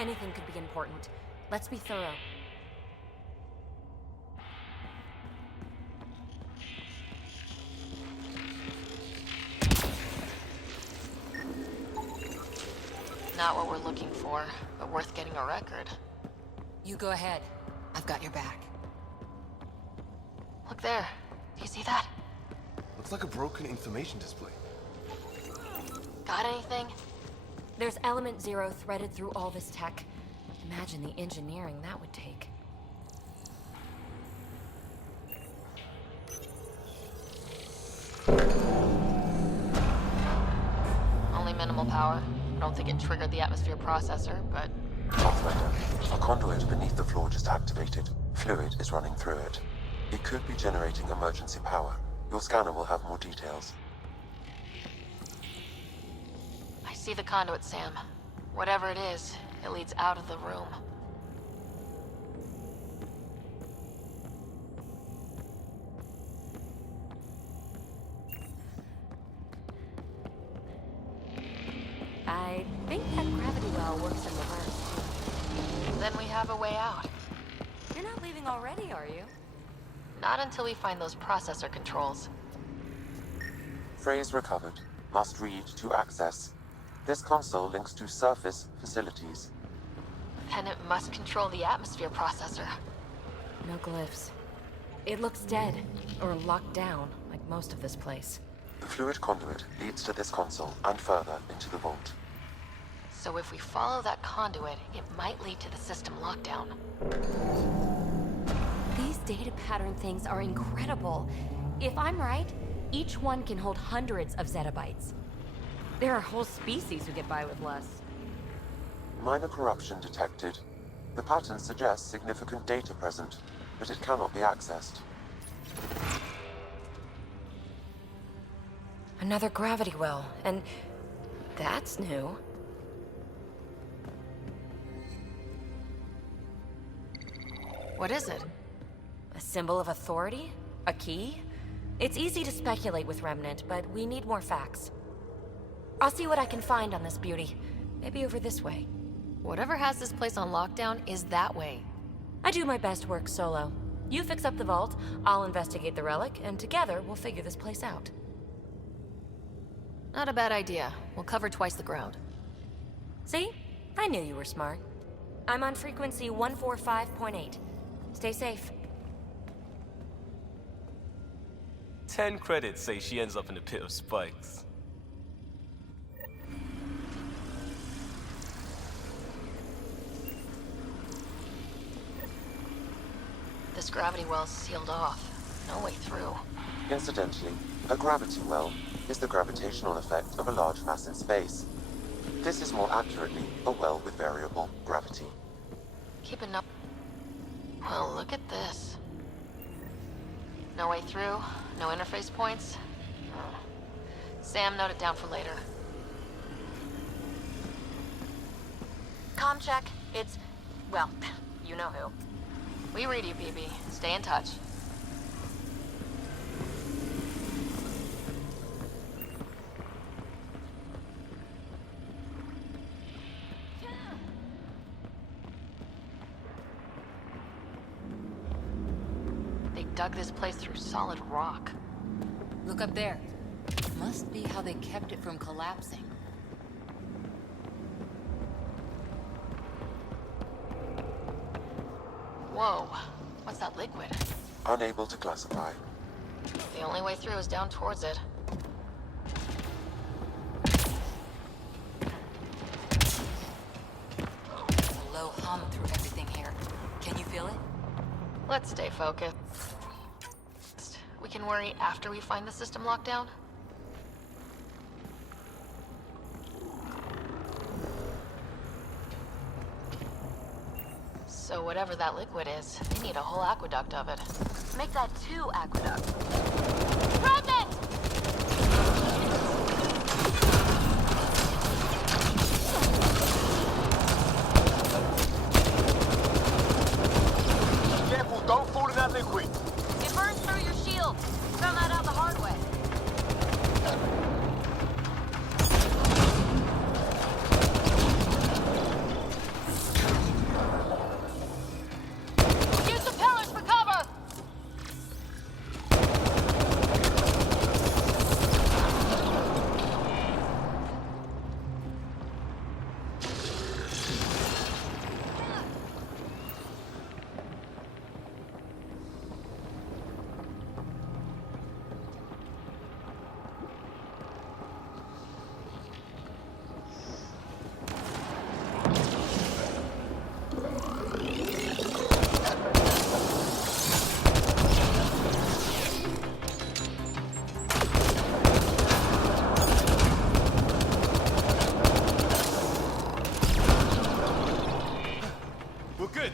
Anything could be important. Let's be thorough. Not what we're looking for, but worth getting a record. You go ahead. I've got your back. Look there. Do you see that? Looks like a broken information display. Got anything? There's Element Zero threaded through all this tech. Imagine the engineering that would take. Only minimal power. I don't think it triggered the atmosphere processor, but... Operator, a conduit beneath the floor just activated. Fluid is running through it. It could be generating emergency power. Your scanner will have more details. I see the conduit, Sam. Whatever it is, it leads out of the room. I think that gravity well works in reverse. Then we have a way out. You're not leaving already, are you? Not until we find those processor controls. Phrase recovered. Must read to access. This console links to surface facilities. Then it must control the atmosphere processor. No glyphs. It looks dead, or locked down, like most of this place. The fluid conduit leads to this console and further into the vault. So if we follow that conduit, it might lead to the system lockdown. These data pattern things are incredible. If I'm right, each one can hold hundreds of zettabytes. There are whole species who get by with less. Minor corruption detected. The pattern suggests significant data present, but it cannot be accessed. Another gravity well, and that's new. What is it? A symbol of authority? A key? It's easy to speculate with Remnant, but we need more facts. I'll see what I can find on this beauty. Maybe over this way. Whatever has this place on lockdown is that way. I do my best work solo. You fix up the vault, I'll investigate the relic, and together we'll figure this place out. Not a bad idea. We'll cover twice the ground. See? I knew you were smart. I'm on frequency 145.8. Stay safe. 10 credits say she ends up in the pit of spikes. This gravity well's sealed off. No way through. Incidentally, a gravity well is the gravitational effect of a large mass in space. This is more accurately a well with variable gravity. Keep an eye. Well, look at this. No way through, no interface points. Oh. Sam, note it down for later. Comm check. It's... well, you know who. We read you, BB. Stay in touch. They dug this place through solid rock. Look up there. Must be how they kept it from collapsing. Whoa. What's that liquid? Unable to classify. The only way through is down towards it. There's a low hum through everything here. Can you feel it? Let's stay focused. We can worry after we find the system lockdown. So whatever that liquid is, they need a whole aqueduct of it. Make that 2 aqueducts. Remnant! Careful, don't fall in that liquid. It burns through your shield. Found that out the hard way. good.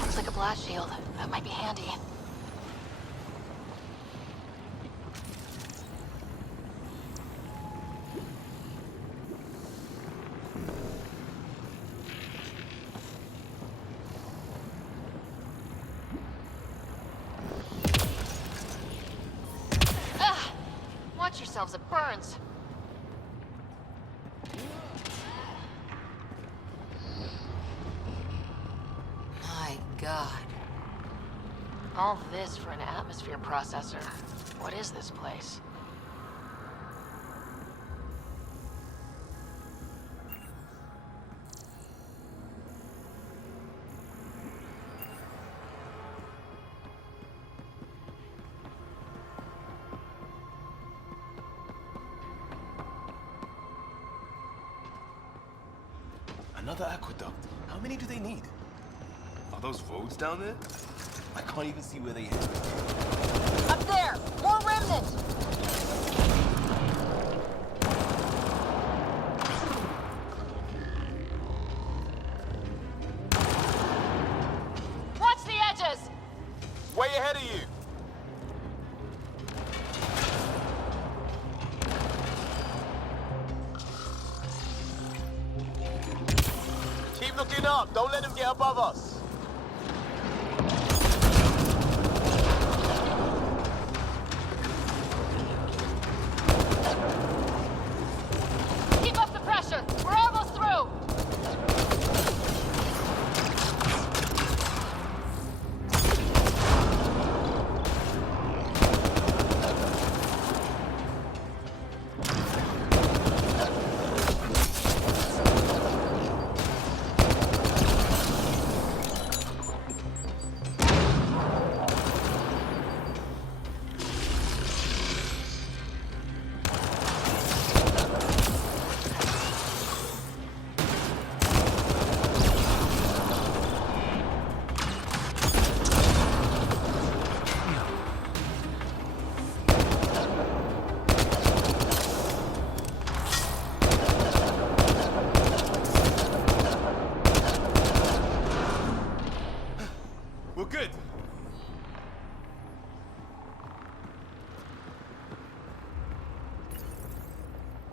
Looks like a blast shield. That might be handy. Watch yourselves, it burns. My God. All this for an atmosphere processor. What is this place? Another aqueduct. How many do they need? Are those roads down there? I can't even see where they head. Up there! More remnant! Watch the edges! Way ahead of you! Keep looking up! Don't let them get above us! Keep up the pressure! We're almost through! We're good!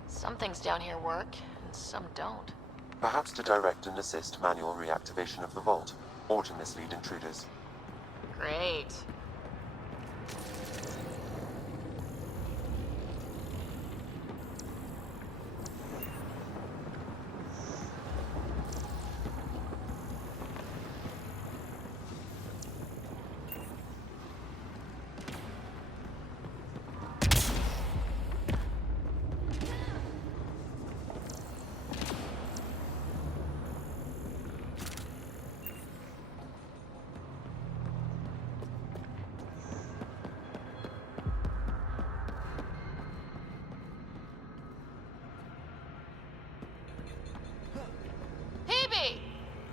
Some things down here work, and some don't. Perhaps to direct and assist manual reactivation of the vault, or to mislead intruders. Great.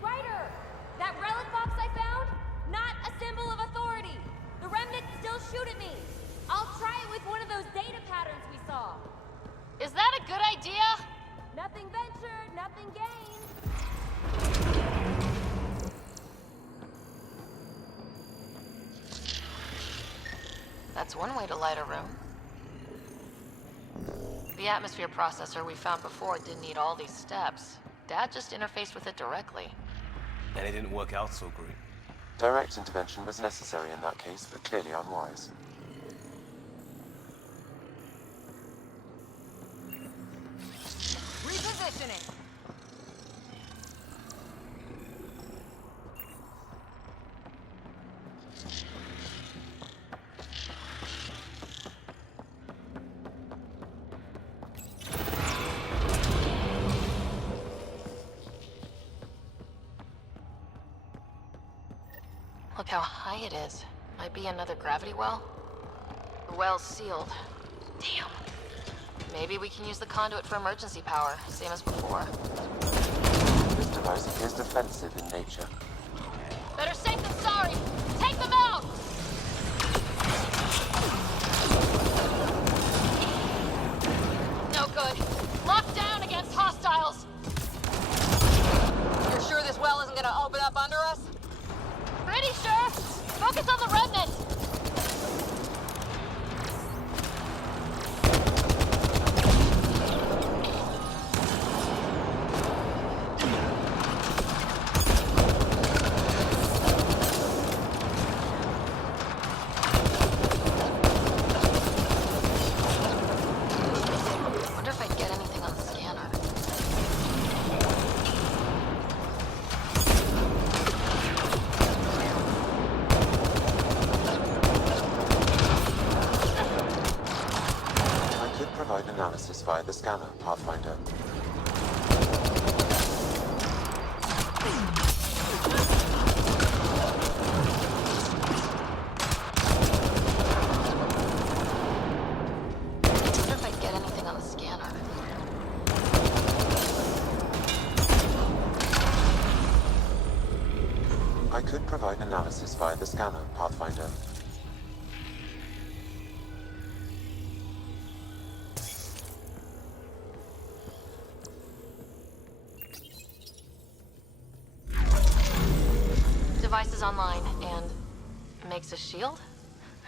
Ryder! That relic box I found? Not a symbol of authority! The remnants still shoot at me! I'll try it with one of those data patterns we saw. Is that a good idea? Nothing ventured, nothing gained. That's one way to light a room. The atmosphere processor we found before didn't need all these steps. Dad just interfaced with it directly. And it didn't work out so great. Direct intervention was necessary in that case, but clearly unwise. Repositioning. Look how high it is. Might be another gravity well. The well's sealed. Damn. Maybe we can use the conduit for emergency power, same as before. This device appears defensive in nature. Better safe than sorry! Take them out! analysis via the scanner, Pathfinder. I wonder if I get anything on the scanner. I could provide analysis via the scanner, Pathfinder. Device is online and makes a shield?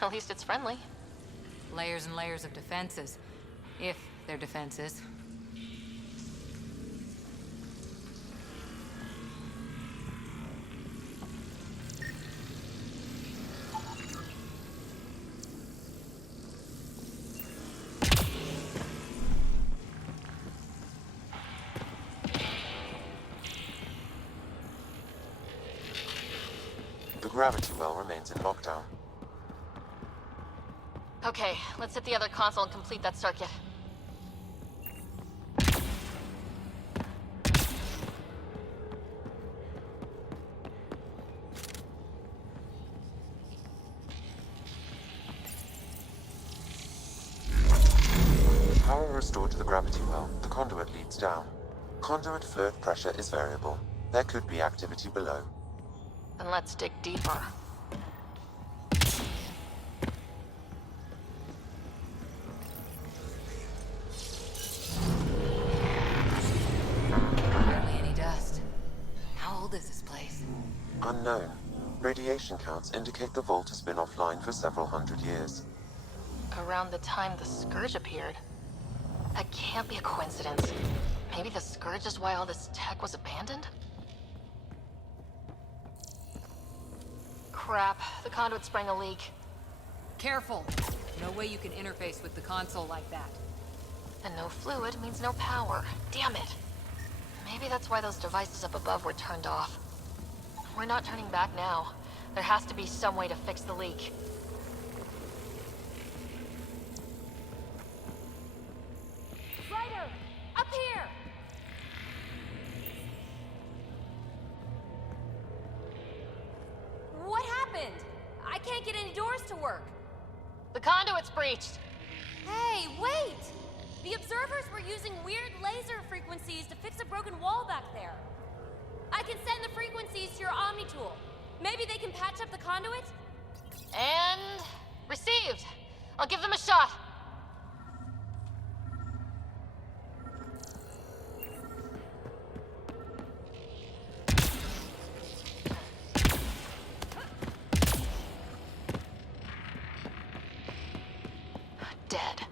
At least it's friendly. Layers and layers of defenses. If they're defenses. The gravity well remains in lockdown. Okay, let's hit the other console and complete that circuit. Power restored to the gravity well. The conduit leads down. Conduit fluid pressure is variable. There could be activity below. Then let's dig deeper. Barely any dust. How old is this place? Unknown. Radiation counts indicate the vault has been offline for several hundred years. Around the time the Scourge appeared. That can't be a coincidence. Maybe the Scourge is why all this tech was abandoned? Crap, the conduit sprang a leak. Careful! No way you can interface with the console like that. And no fluid means no power. Damn it. Maybe that's why those devices up above were turned off. We're not turning back now. There has to be some way to fix the leak. Ryder! Up here! What happened? I can't get any doors to work. The conduit's breached! Hey, wait! The observers were using weird laser frequencies to fix a broken wall back there. I can send the frequencies to your Omni tool. Maybe they can patch up the conduit? And... received! I'll give them a shot! Dead.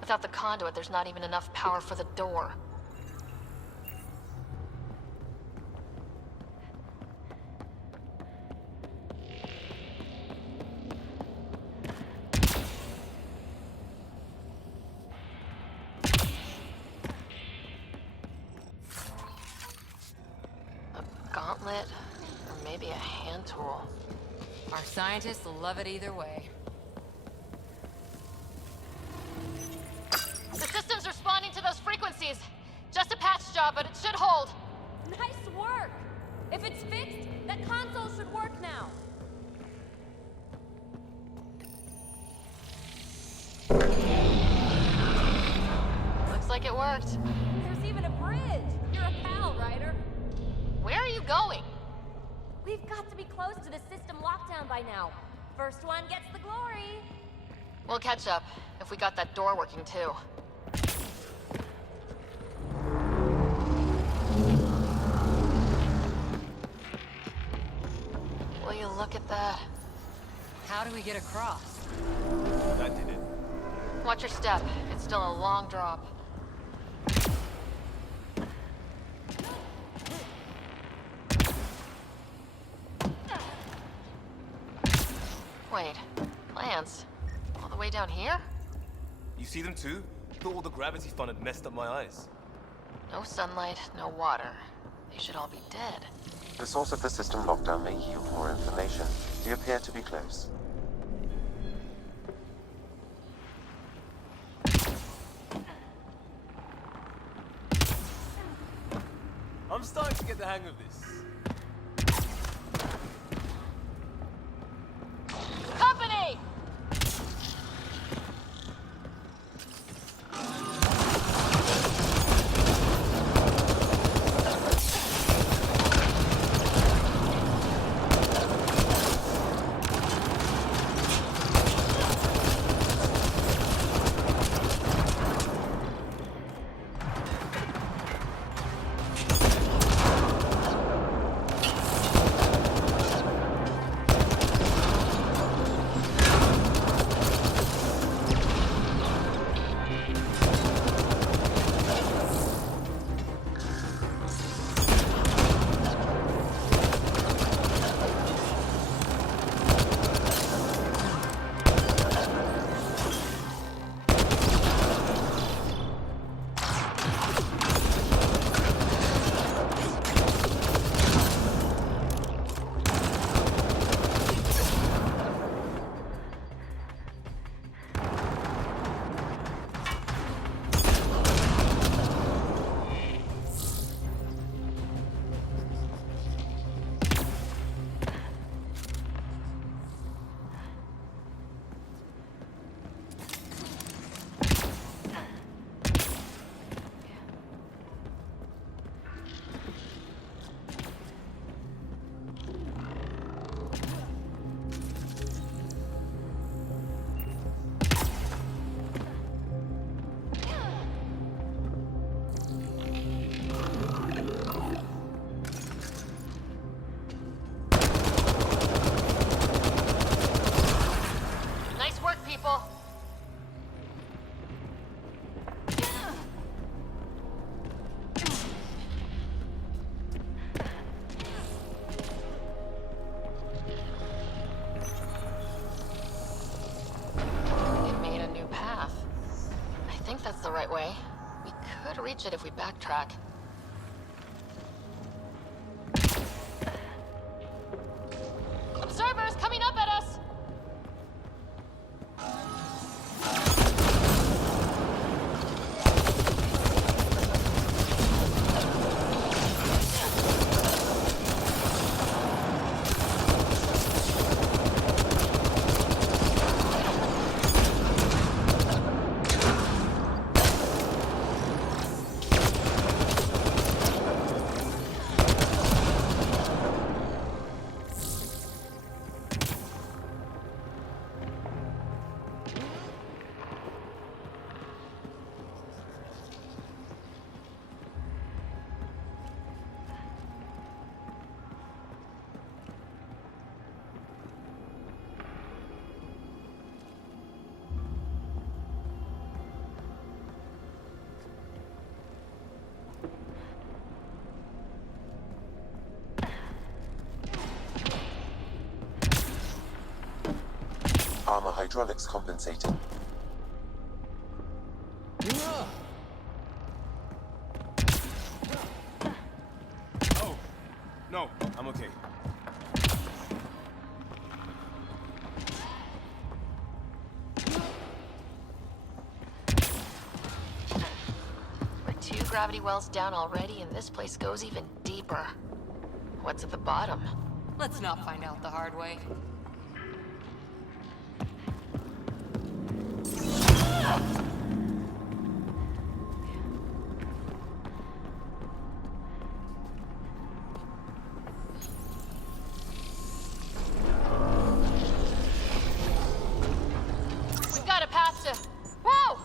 Without the conduit, there's not even enough power for the door. A gauntlet, or maybe a hand tool. Our scientists will love it either way. The system's responding to those frequencies. Just a patch job, but it should hold. Nice work! If it's fixed, that console should work now. Looks like it worked. There's even a bridge. You're a pal, Ryder. Where are you going? We've got to be close to the system lockdown by now. First one gets the glory. We'll catch up, if we got that door working too. Will you look at that? How do we get across? That did it. Watch your step. It's still a long drop. Wait, plants? All the way down here? You see them too? Thought all the gravity fun had messed up my eyes. No sunlight, no water. They should all be dead. The source of the system lockdown may yield more information. We appear to be close. the hang of this. Company! The right way. We could reach it if we backtrack. Observers coming up at us! Armor hydraulics compensating. Oh, no, I'm okay. We're 2 gravity wells down already, and this place goes even deeper. What's at the bottom? Let's not find out the hard way. We've got a path to... Whoa!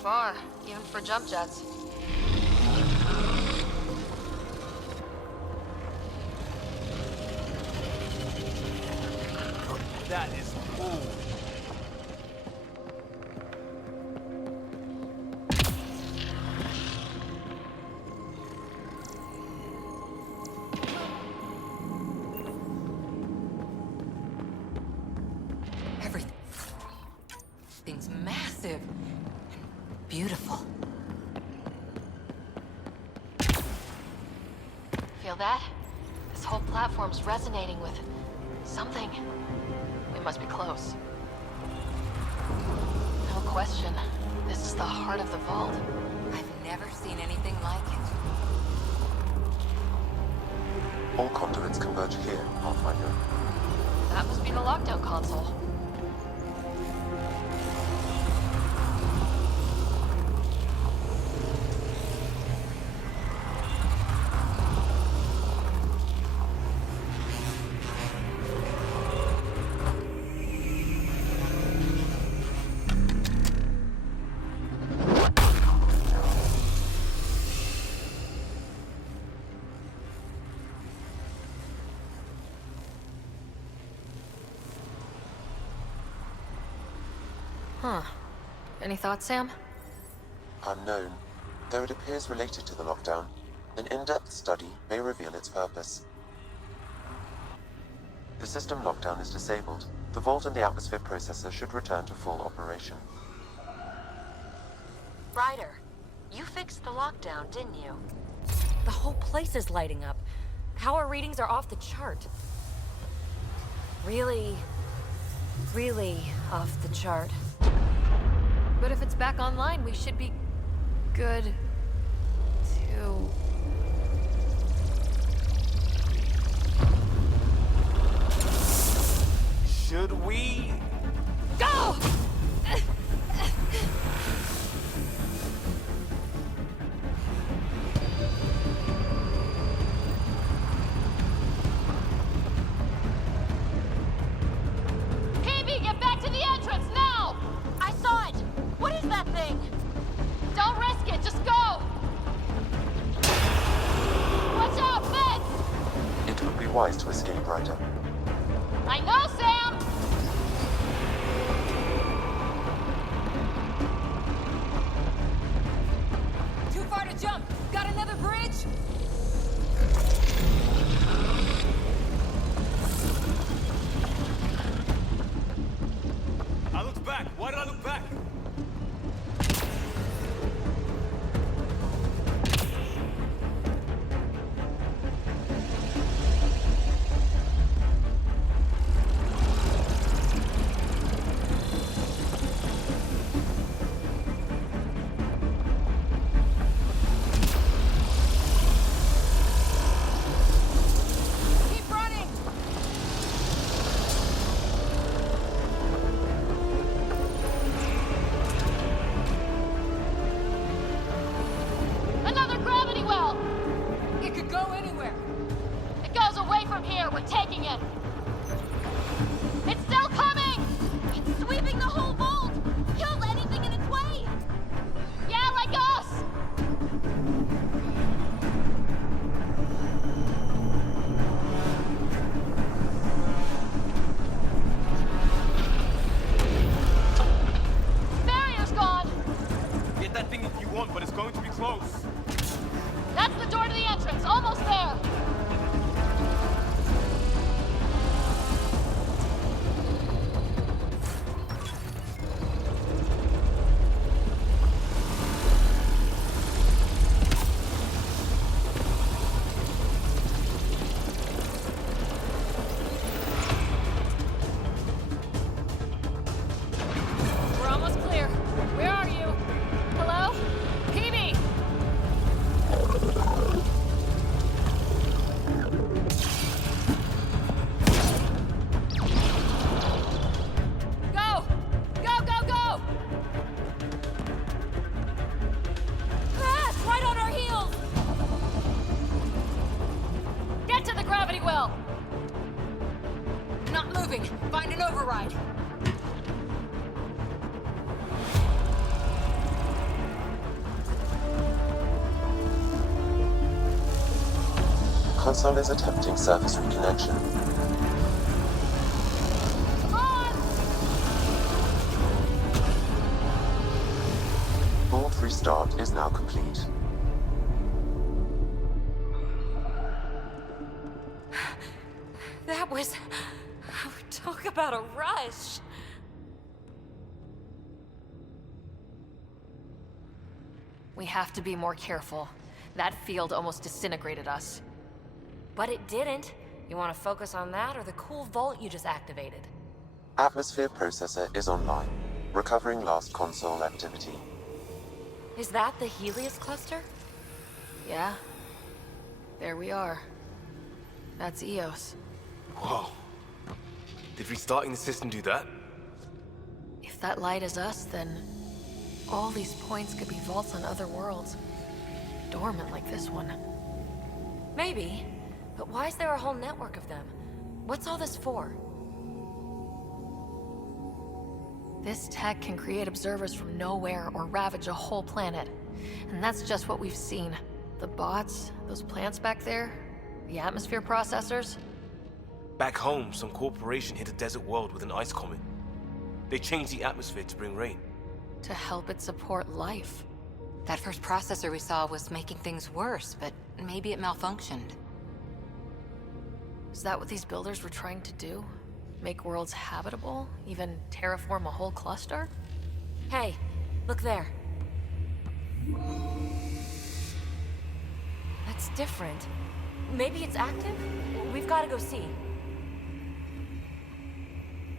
far, even for jump jets. That is cool. Everything's massive and beautiful. Feel that? This whole platform's resonating with something. We must be close. No question. This is the heart of the vault. I've never seen anything like it. All conduits converge here, Pathfinder. That must be the lockdown console. Huh. Any thoughts, Sam? Unknown. Though it appears related to the lockdown, an in-depth study may reveal its purpose. The system lockdown is disabled. The vault and the atmosphere processor should return to full operation. Ryder, you fixed the lockdown, didn't you? The whole place is lighting up. Power readings are off the chart. Really off the chart. But if it's back online, we should be good to... Should we? Go! PB, get back to the entrance, now! I saw it! What is that thing? Don't risk it, just go! Watch out, fence! It would be wise to escape, Ryder. I know, Sam! Too far to jump! Got another bridge? I looked back. Why did I look back? Keep running! Another gravity well! It could go anywhere. It goes away from here, we're taking it! It's still coming! It's sweeping the whole vault! Kills anything in its way! Yeah, like us! Barrier's gone! Get that thing if you want, but it's going to be close. That's the door to the entrance, almost there! We're almost clear. Where are you? Hello? PB! Go! Go, go, go! Ah, it's right on our heels! Get to the gravity well! Not moving. Find an override. console is attempting surface reconnection. Board restart is now complete. That was... Talk about a rush. We have to be more careful. That field almost disintegrated us. But it didn't. You want to focus on that or the cool vault you just activated? Atmosphere processor is online, recovering last console activity. Is that the Helios cluster? Yeah. There we are. That's Eos. Whoa. Did restarting the system do that? If that light is us, then all these points could be vaults on other worlds. Dormant like this one. Maybe. But why is there a whole network of them? What's all this for? This tech can create observers from nowhere or ravage a whole planet. And that's just what we've seen. The bots, those plants back there, the atmosphere processors. Back home, some corporation hit a desert world with an ice comet. They changed the atmosphere to bring rain. To help it support life. That first processor we saw was making things worse, but maybe it malfunctioned. Is that what these builders were trying to do? Make worlds habitable? Even terraform a whole cluster? Hey, look there. That's different. Maybe it's active? We've got to go see.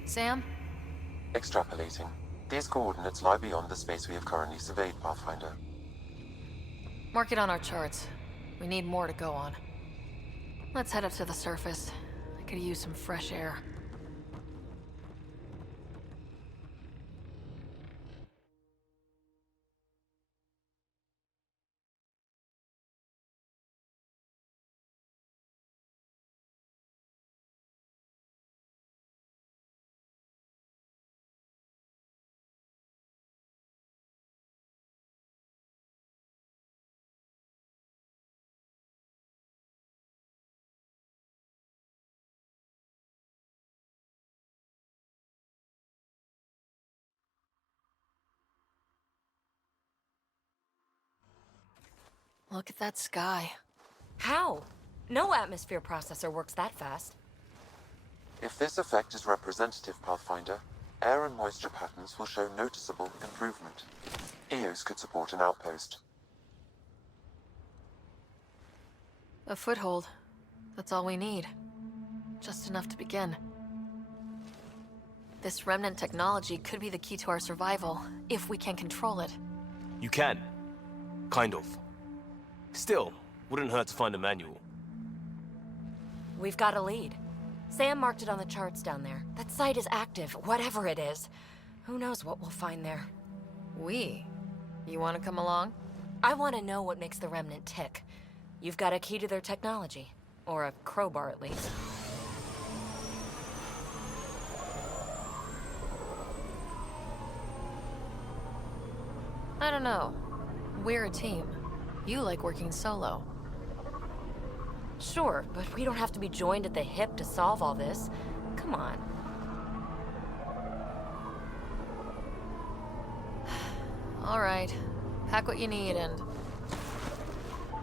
Sam? Extrapolating. These coordinates lie beyond the space we have currently surveyed, Pathfinder. Mark it on our charts. We need more to go on. Let's head up to the surface. I could use some fresh air. Look at that sky. How? No atmosphere processor works that fast. If this effect is representative, Pathfinder, air and moisture patterns will show noticeable improvement. Eos could support an outpost. A foothold. That's all we need. Just enough to begin. This remnant technology could be the key to our survival, if we can control it. You can. Kind of. Still, wouldn't hurt to find a manual. We've got a lead. Sam marked it on the charts down there. That site is active, whatever it is. Who knows what we'll find there. We? You want to come along? I want to know what makes the Remnant tick. You've got a key to their technology. Or a crowbar, at least. I don't know. We're a team. You like working solo. Sure, but we don't have to be joined at the hip to solve all this. Come on. All right. Pack what you need and...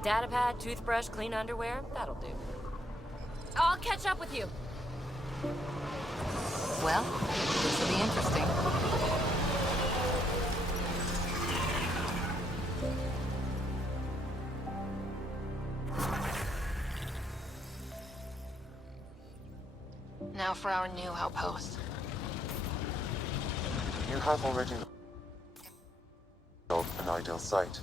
Datapad, toothbrush, clean underwear, that'll do. I'll catch up with you. Well, this will be interesting. Now for our new outpost. You have already of an ideal site.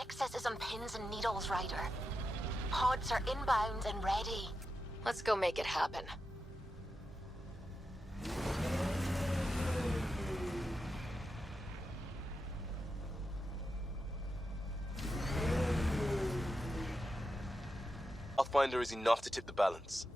Nexus is on pins and needles, Ryder. Pods are inbound and ready. Let's go make it happen. Pathfinder is enough to tip the balance.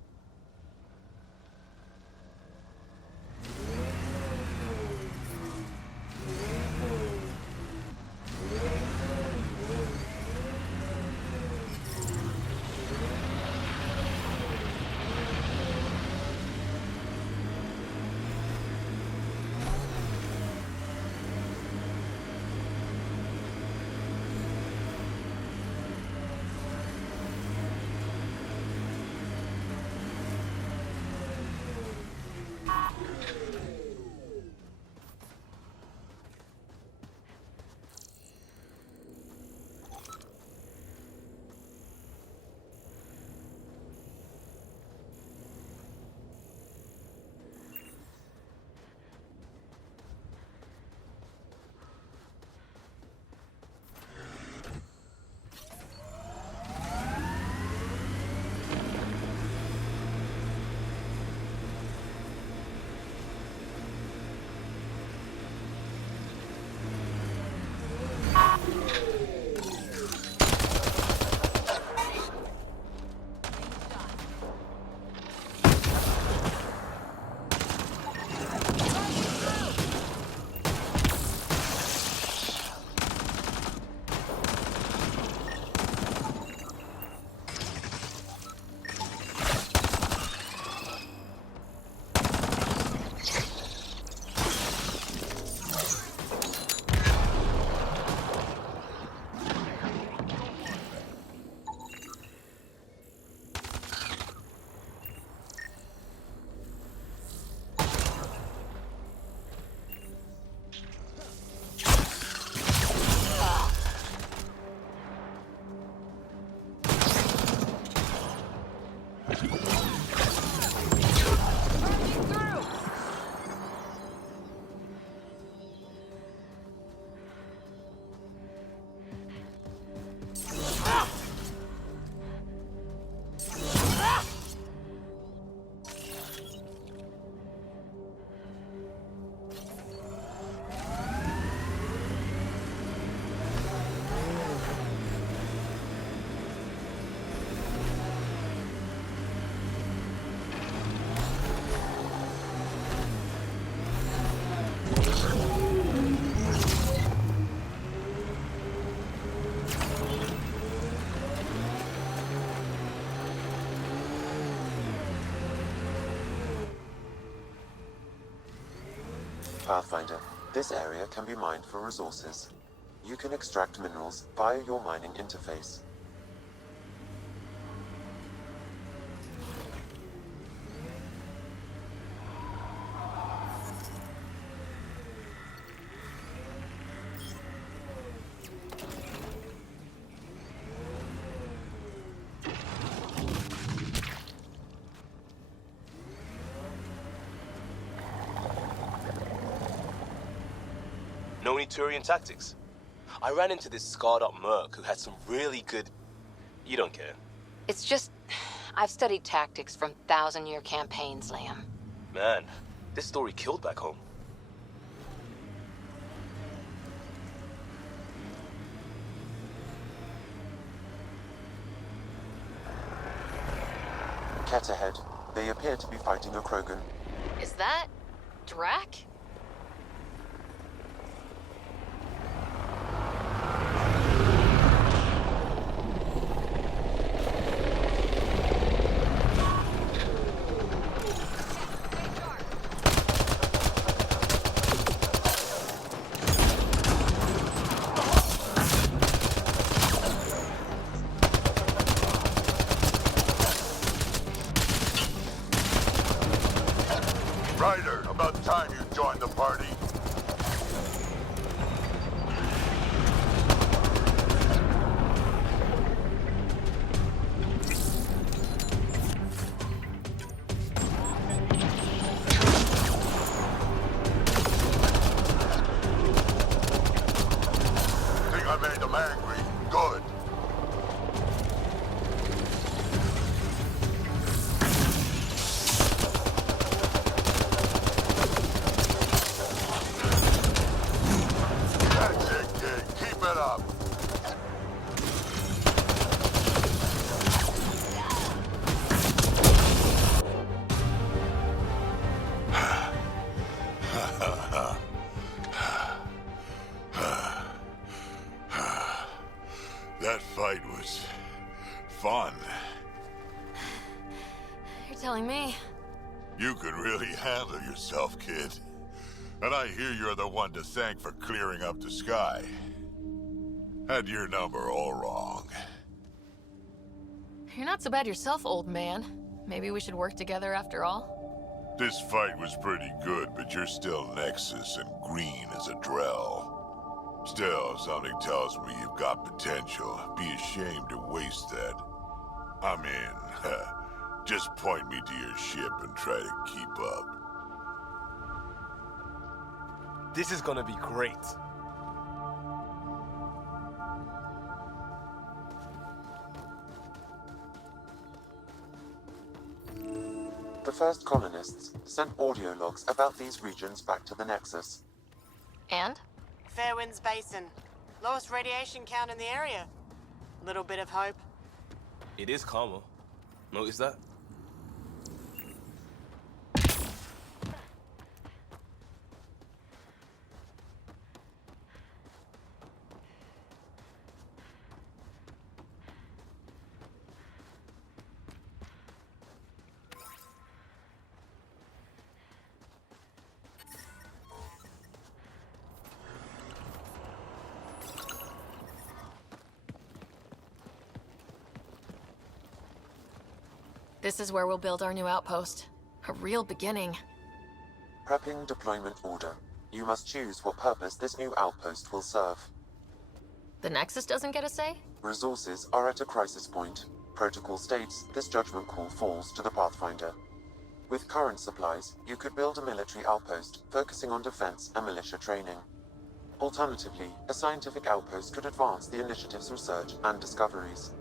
Pathfinder, this area can be mined for resources. You can extract minerals via your mining interface. No any Turian tactics. I ran into this scarred up merc who had some really good... You don't care. It's just... I've studied tactics from 1,000-year campaigns, Liam. Man, this story killed back home. Cat ahead. They appear to be fighting a Krogan. Is that... Drac? Ryder, about time you joined the party. Think I made them angry? You can really handle yourself, kid. And I hear you're the one to thank for clearing up the sky. Had your number all wrong. You're not so bad yourself, old man. Maybe we should work together after all? This fight was pretty good, but you're still Nexus and green as a Drell. Still, something tells me you've got potential. Be ashamed to waste that. I'm in. Just point me to your ship and try to keep up. This is gonna be great. The first colonists sent audio logs about these regions back to the Nexus. And? Fairwinds Basin. Lowest radiation count in the area. Little bit of hope. It is calmer. Notice that? This is where we'll build our new outpost. A real beginning. Prepping deployment order. You must choose what purpose this new outpost will serve. The Nexus doesn't get a say? Resources are at a crisis point. Protocol states this judgment call falls to the Pathfinder. With current supplies, you could build a military outpost focusing on defense and militia training. Alternatively, a scientific outpost could advance the initiative's research and discoveries.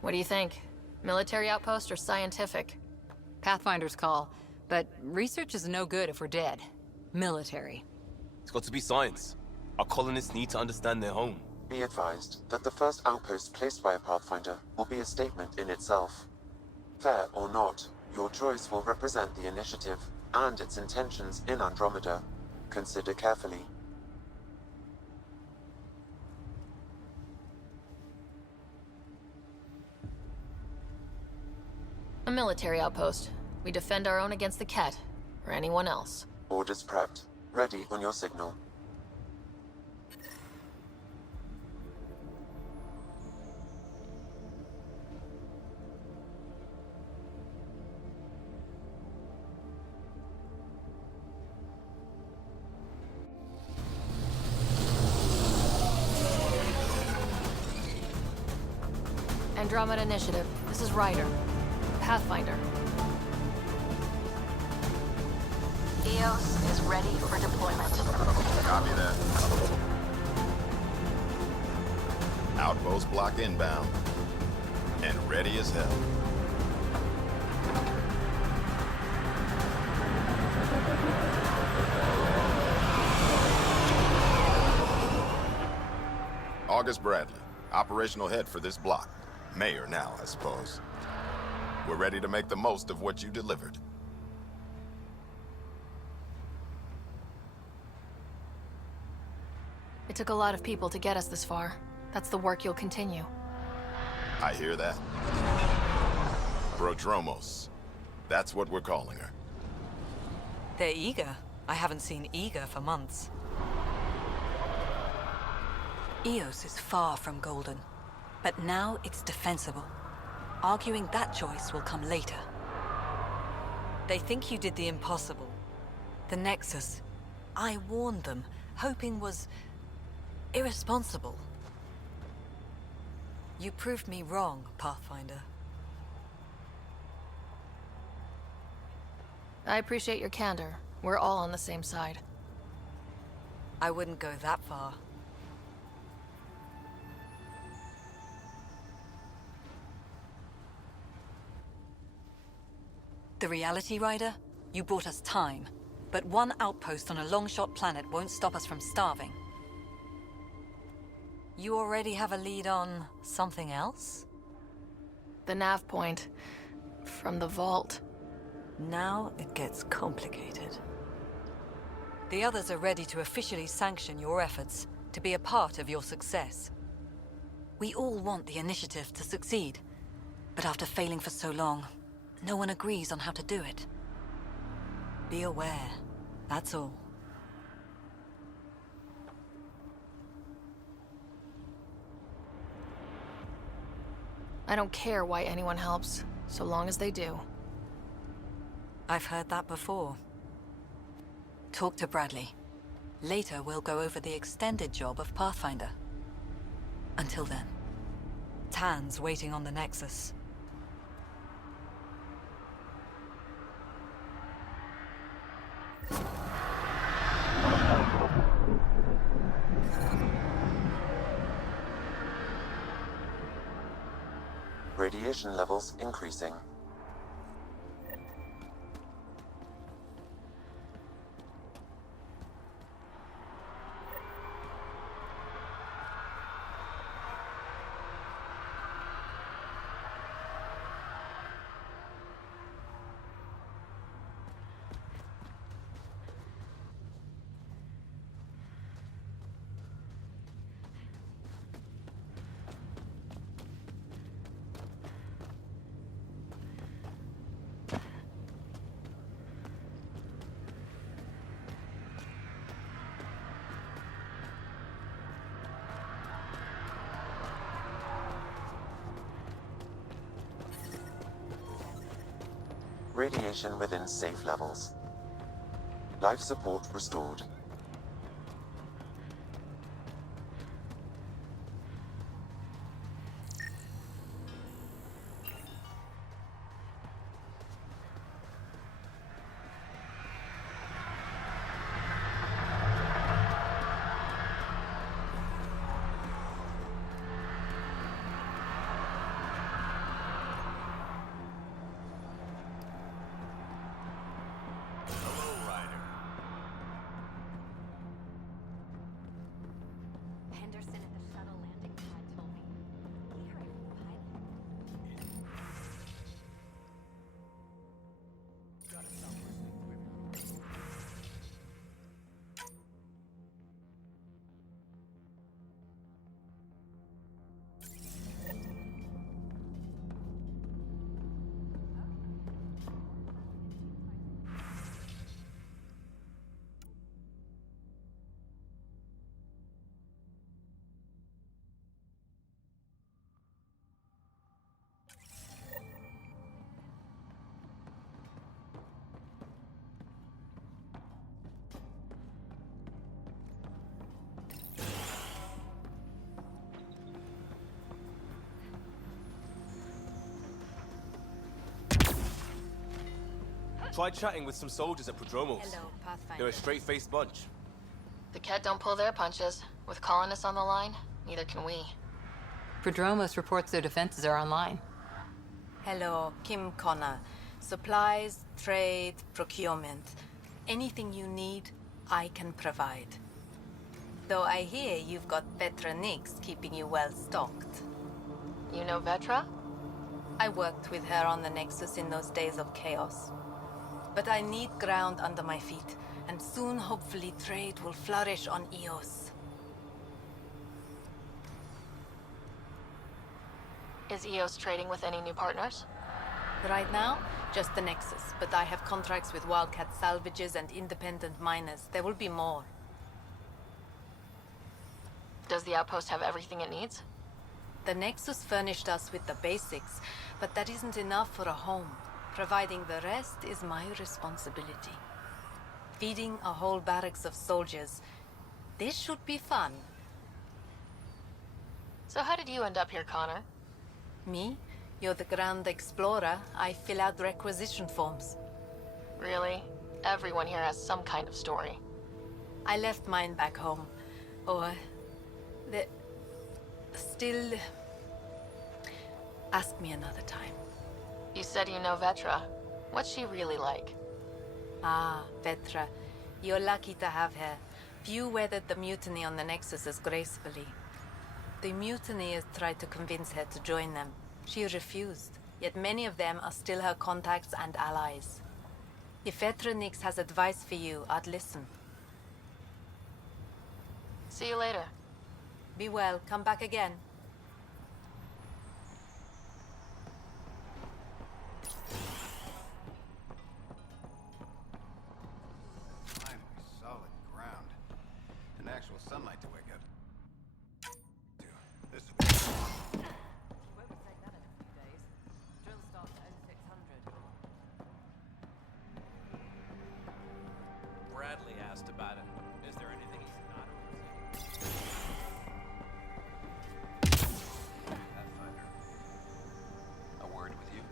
What do you think? Military outpost or scientific? Pathfinder's call, but research is no good if we're dead. Military. It's got to be science. Our colonists need to understand their home. Be advised that the first outpost placed by a Pathfinder will be a statement in itself. Fair or not, your choice will represent the initiative and its intentions in Andromeda. Consider carefully. A military outpost. We defend our own against the Ket, or anyone else. Orders prepped. Ready on your signal. Andromeda Initiative. This is Ryder. Pathfinder. EOS is ready for deployment. Copy that. Outpost block inbound. And ready as hell. August Bradley, operational head for this block. Mayor now, I suppose. We're ready to make the most of what you delivered. It took a lot of people to get us this far. That's the work you'll continue. I hear that. Prodromos. That's what we're calling her. They're eager. I haven't seen eager for months. EOS is far from golden, but now it's defensible. Arguing that choice will come later. They think you did the impossible. The Nexus. I warned them, hoping was irresponsible. You proved me wrong, Pathfinder. I appreciate your candor. We're all on the same side. I wouldn't go that far. The Reality Rider? You brought us time. But one outpost on a long-shot planet won't stop us from starving. You already have a lead on something else? The nav point. From the vault. Now it gets complicated. The others are ready to officially sanction your efforts, to be a part of your success. We all want the initiative to succeed. But after failing for so long, no one agrees on how to do it. Be aware, that's all. I don't care why anyone helps, so long as they do. I've heard that before. Talk to Bradley. Later, we'll go over the extended job of Pathfinder. Until then, Tan's waiting on the Nexus. Radiation levels increasing. Radiation within safe levels. Life support restored. Tried chatting with some soldiers at Prodromos. Hello, Pathfinder. They're a straight-faced bunch. The Ket don't pull their punches. With colonists on the line, neither can we. Prodromos reports their defenses are online. Hello, Kim Connor. Supplies, trade, procurement. Anything you need, I can provide. Though I hear you've got Vetra Nix keeping you well stocked. You know Vetra? I worked with her on the Nexus in those days of chaos. But I need ground under my feet, and soon hopefully trade will flourish on Eos. Is EOS trading with any new partners? Right now, just the Nexus, but I have contracts with Wildcat salvages and independent miners. There will be more. Does the outpost have everything it needs? The Nexus furnished us with the basics, but that isn't enough for a home. Providing the rest is my responsibility. Feeding a whole barracks of soldiers. This should be fun. So how did you end up here, Connor? Me? You're the Grand Explorer. I fill out requisition forms. Really? Everyone here has some kind of story. I left mine back home. Or... Still... Ask me another time. You said you know Vetra. What's she really like? Ah, Vetra. You're lucky to have her. Few weathered the mutiny on the Nexus as gracefully. The mutineers tried to convince her to join them. She refused, yet many of them are still her contacts and allies. If Vetra Nix has advice for you, I'd listen. See you later. Be well. Come back again. asked about it. Is there anything he's not overseeing? Pathfinder. A word with you?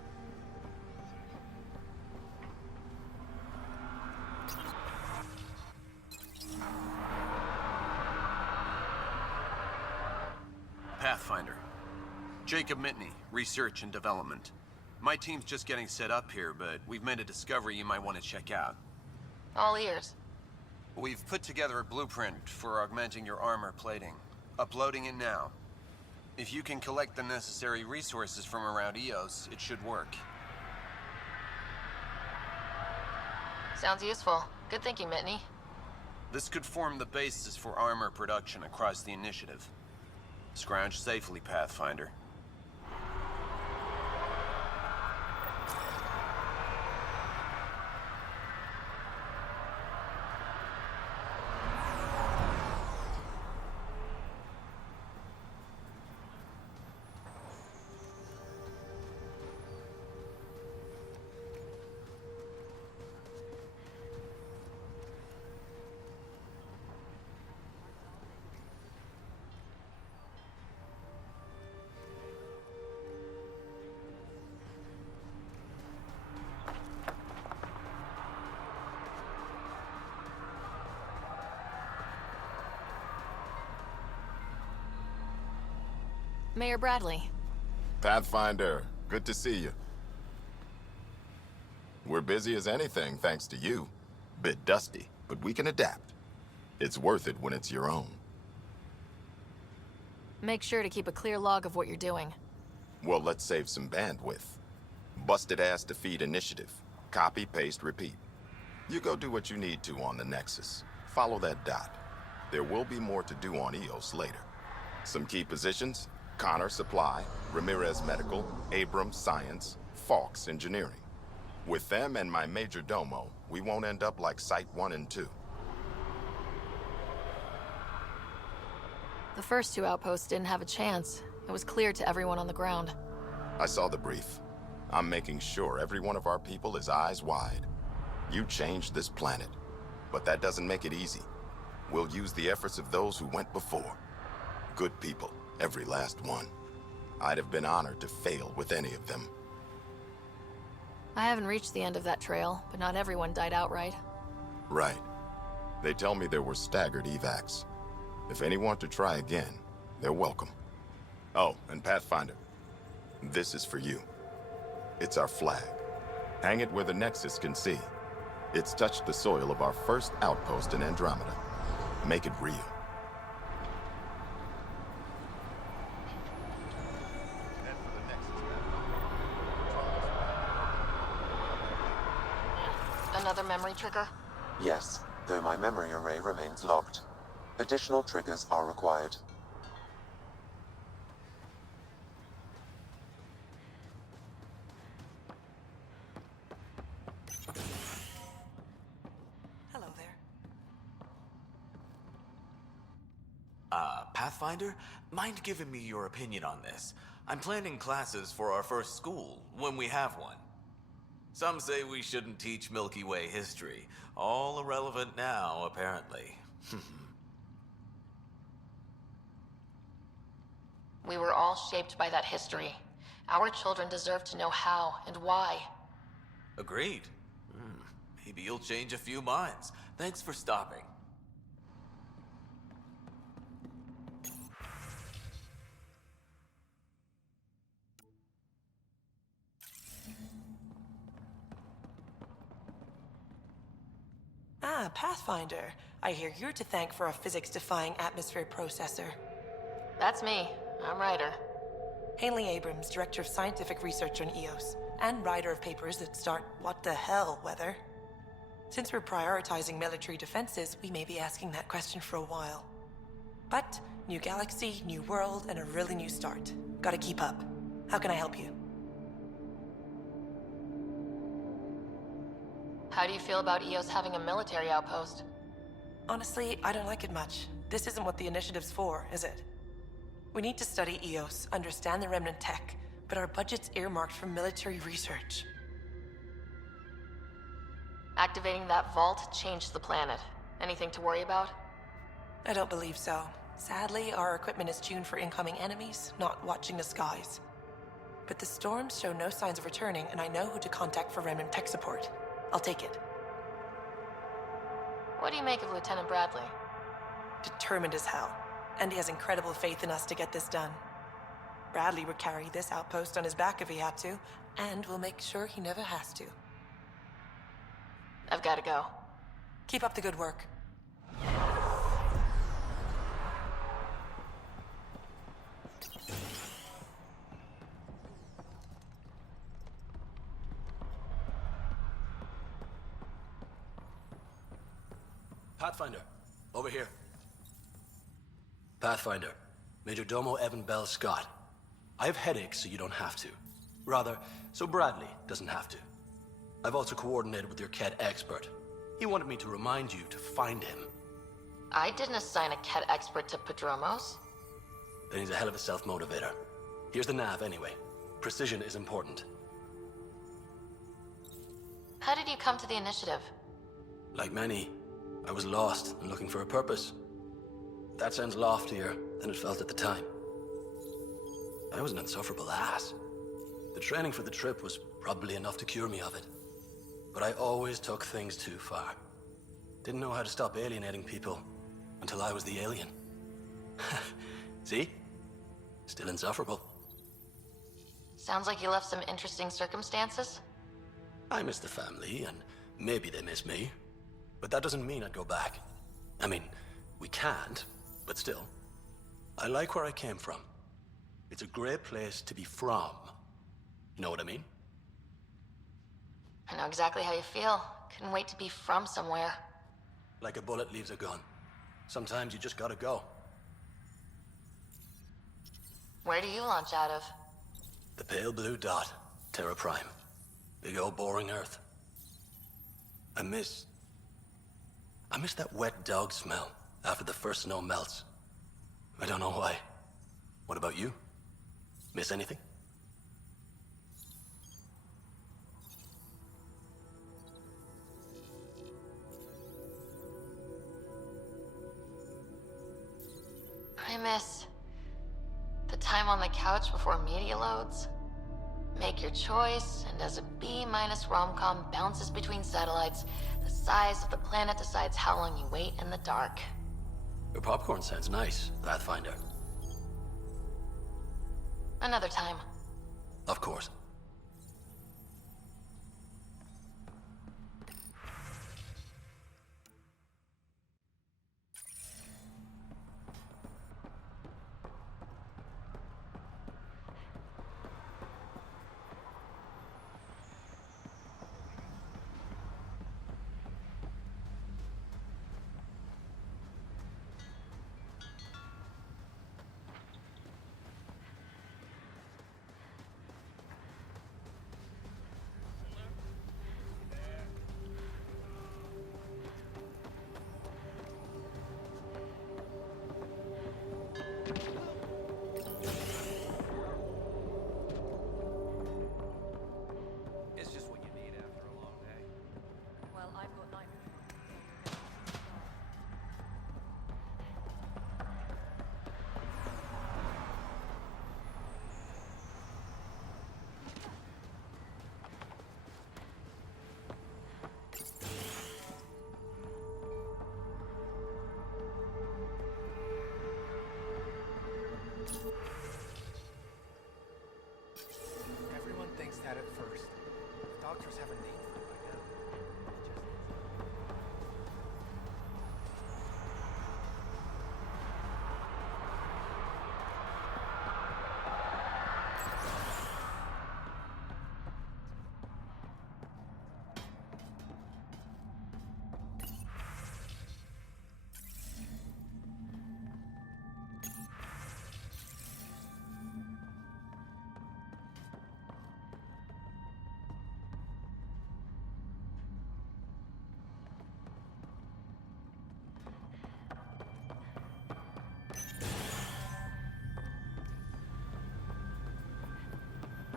Pathfinder. Jacob Mitney, Research and Development. My team's just getting set up here, but we've made a discovery you might want to check out. All ears. We've put together a blueprint for augmenting your armor plating. Uploading it now. If you can collect the necessary resources from around EOS, it should work. Sounds useful. Good thinking, Mitney. This could form the basis for armor production across the initiative. Scrounge safely, Pathfinder. Mayor Bradley. Pathfinder, good to see you. We're busy as anything, thanks to you. Bit dusty, but we can adapt. It's worth it when it's your own. Make sure to keep a clear log of what you're doing. Well, let's save some bandwidth. Busted ass to feed initiative. Copy, paste, repeat. You go do what you need to on the Nexus. Follow that dot. There will be more to do on EOS later. Some key positions: Connor Supply, Ramirez Medical, Abrams Science, Fawkes Engineering. With them and my major domo, we won't end up like Site 1 and 2. The first two outposts didn't have a chance. It was clear to everyone on the ground. I saw the brief. I'm making sure every one of our people is eyes wide. You changed this planet, but that doesn't make it easy. We'll use the efforts of those who went before. Good people. Every last one. I'd have been honored to fail with any of them. I haven't reached the end of that trail, but not everyone died outright. Right. They tell me there were staggered evacs. If any want to try again, they're welcome. Oh, and Pathfinder, this is for you. It's our flag. Hang it where the Nexus can see. It's touched the soil of our first outpost in Andromeda. Make it real. Another memory trigger? Yes, though my memory array remains locked. Additional triggers are required. Hello there. Pathfinder? Mind giving me your opinion on this? I'm planning classes for our first school, when we have one. Some say we shouldn't teach Milky Way history. All irrelevant now, apparently. We were all shaped by that history. Our children deserve to know how and why. Agreed. Maybe you'll change a few minds. Thanks for stopping. Pathfinder. I hear you're to thank for a physics-defying atmosphere processor. That's me. I'm Ryder. Haley Abrams, Director of Scientific Research on EOS, and writer of papers that start what the hell weather. Since we're prioritizing military defenses, we may be asking that question for a while. But, new galaxy, new world, and a really new start. Gotta keep up. How can I help you? How do you feel about EOS having a military outpost? Honestly, I don't like it much. This isn't what the initiative's for, is it? We need to study EOS, understand the remnant tech, but our budget's earmarked for military research. Activating that vault changed the planet. Anything to worry about? I don't believe so. Sadly, our equipment is tuned for incoming enemies, not watching the skies. But the storms show no signs of returning, and I know who to contact for remnant tech support. I'll take it. What do you make of Lieutenant Bradley? Determined as hell. And he has incredible faith in us to get this done. Bradley would carry this outpost on his back if he had to, and we'll make sure he never has to. I've got to go. Keep up the good work. Pathfinder, over here. Pathfinder, Major Domo Evan Bell Scott. I have headaches, so you don't have to. Rather, so Bradley doesn't have to. I've also coordinated with your Ket expert. He wanted me to remind you to find him. I didn't assign a Ket expert to Padromos. Then he's a hell of a self-motivator. Here's the nav anyway. Precision is important. How did you come to the initiative? Like many, I was lost and looking for a purpose. That sounds loftier than it felt at the time. I was an insufferable ass. The training for the trip was probably enough to cure me of it. But I always took things too far. Didn't know how to stop alienating people until I was the alien. See? Still insufferable. Sounds like you left some interesting circumstances. I miss the family, and maybe they miss me. But that doesn't mean I'd go back. I mean, we can't, but still. I like where I came from. It's a great place to be from. You know what I mean? I know exactly how you feel. Couldn't wait to be from somewhere. Like a bullet leaves a gun. Sometimes you just gotta go. Where do you launch out of? The pale blue dot, Terra Prime. Big old boring Earth. I miss that wet dog smell after the first snow melts. I don't know why. What about you? Miss anything? I miss the time on the couch before media loads. Make your choice, and as a B-minus rom-com bounces between satellites, the size of the planet decides how long you wait in the dark. Your popcorn sounds nice, Pathfinder. Another time. Of course. It's just what you need after a long day. Well, I've got night. Everyone thinks that at first. The doctors have a name for it by now.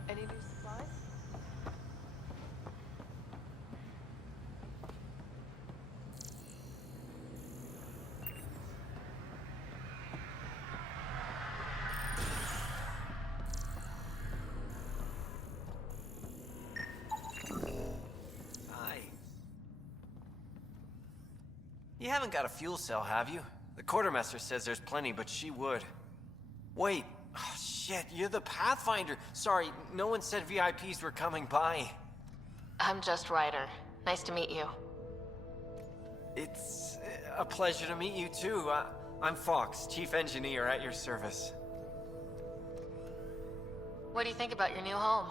Any new supplies? You haven't got a fuel cell, have you? The quartermaster says there's plenty, but she would. Wait. Oh, shit, you're the Pathfinder. Sorry, no one said VIPs were coming by. I'm just Ryder. Nice to meet you. It's a pleasure to meet you, too. I'm Fox, Chief Engineer at your service. What do you think about your new home?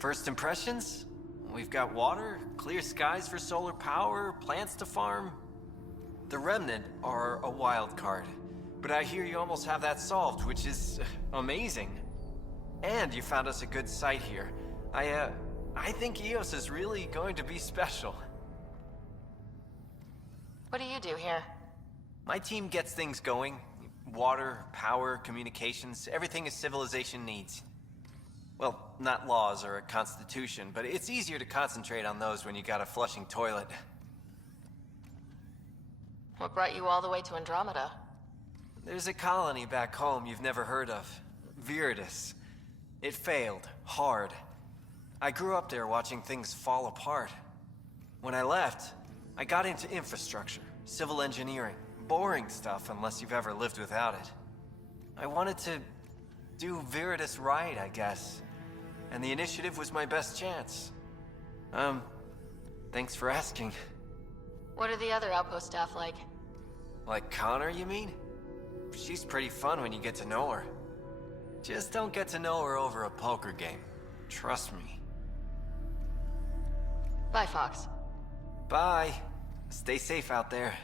First impressions? We've got water, clear skies for solar power, plants to farm. The Remnant are a wild card, but I hear you almost have that solved, which is amazing. And you found us a good site here. I think EOS is really going to be special. What do you do here? My team gets things going. Water, power, communications, everything a civilization needs. Well, not laws or a constitution, but it's easier to concentrate on those when you got a flushing toilet. What brought you all the way to Andromeda? There's a colony back home you've never heard of. Viridis. It failed. Hard. I grew up there watching things fall apart. When I left, I got into infrastructure, civil engineering. Boring stuff unless you've ever lived without it. I wanted to do Viridis right, I guess. And the initiative was my best chance. Thanks for asking. What are the other outpost staff like? Like Connor, you mean? She's pretty fun when you get to know her. Just don't get to know her over a poker game. Trust me. Bye, Fox. Bye. Stay safe out there.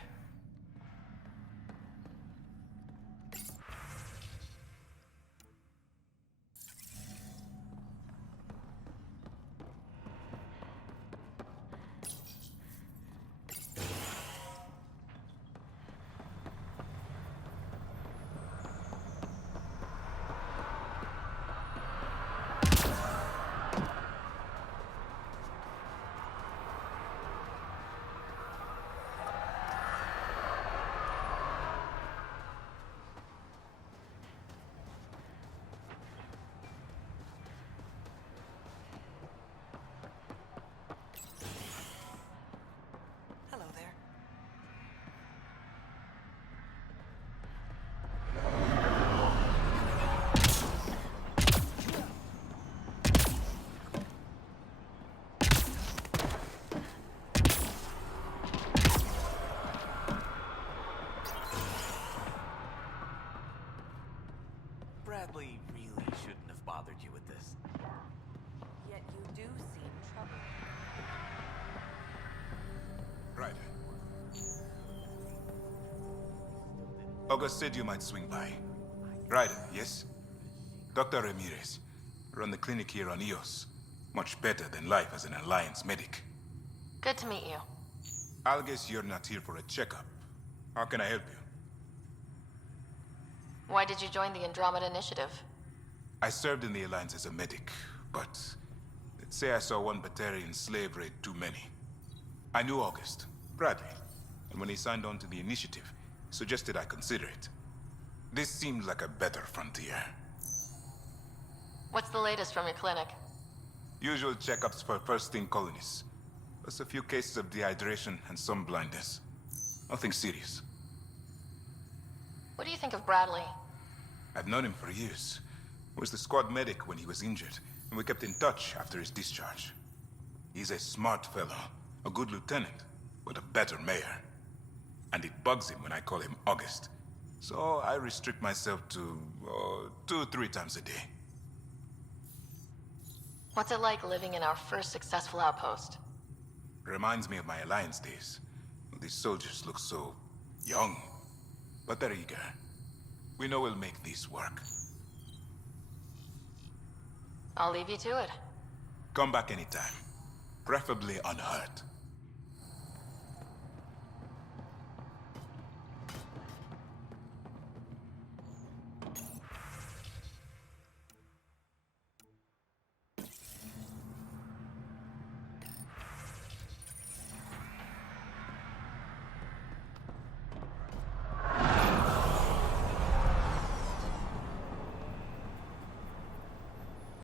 Hello there. Bradley really shouldn't have bothered you with this. Yet you do seem troubled. Right. August said you might swing by. Ryder, yes? Dr. Ramirez. Run the clinic here on EOS. Much better than life as an Alliance medic. Good to meet you. I'll guess you're not here for a checkup. How can I help you? Why did you join the Andromeda Initiative? I served in the Alliance as a medic, but let's say I saw one Batarian slave raid too many. I knew August, Bradley, and when he signed on to the initiative, suggested I consider it. This seemed like a better frontier. What's the latest from your clinic? Usual checkups for first-thing colonists. Plus a few cases of dehydration and some blindness. Nothing serious. What do you think of Bradley? I've known him for years. He was the squad medic when he was injured, and we kept in touch after his discharge. He's a smart fellow, a good lieutenant, but a better mayor. And it bugs him when I call him August. So I restrict myself to 2-3 times a day. What's it like living in our first successful outpost? Reminds me of my Alliance days. These soldiers look so young, but they're eager. We know we'll make this work. I'll leave you to it. Come back anytime. Preferably unhurt.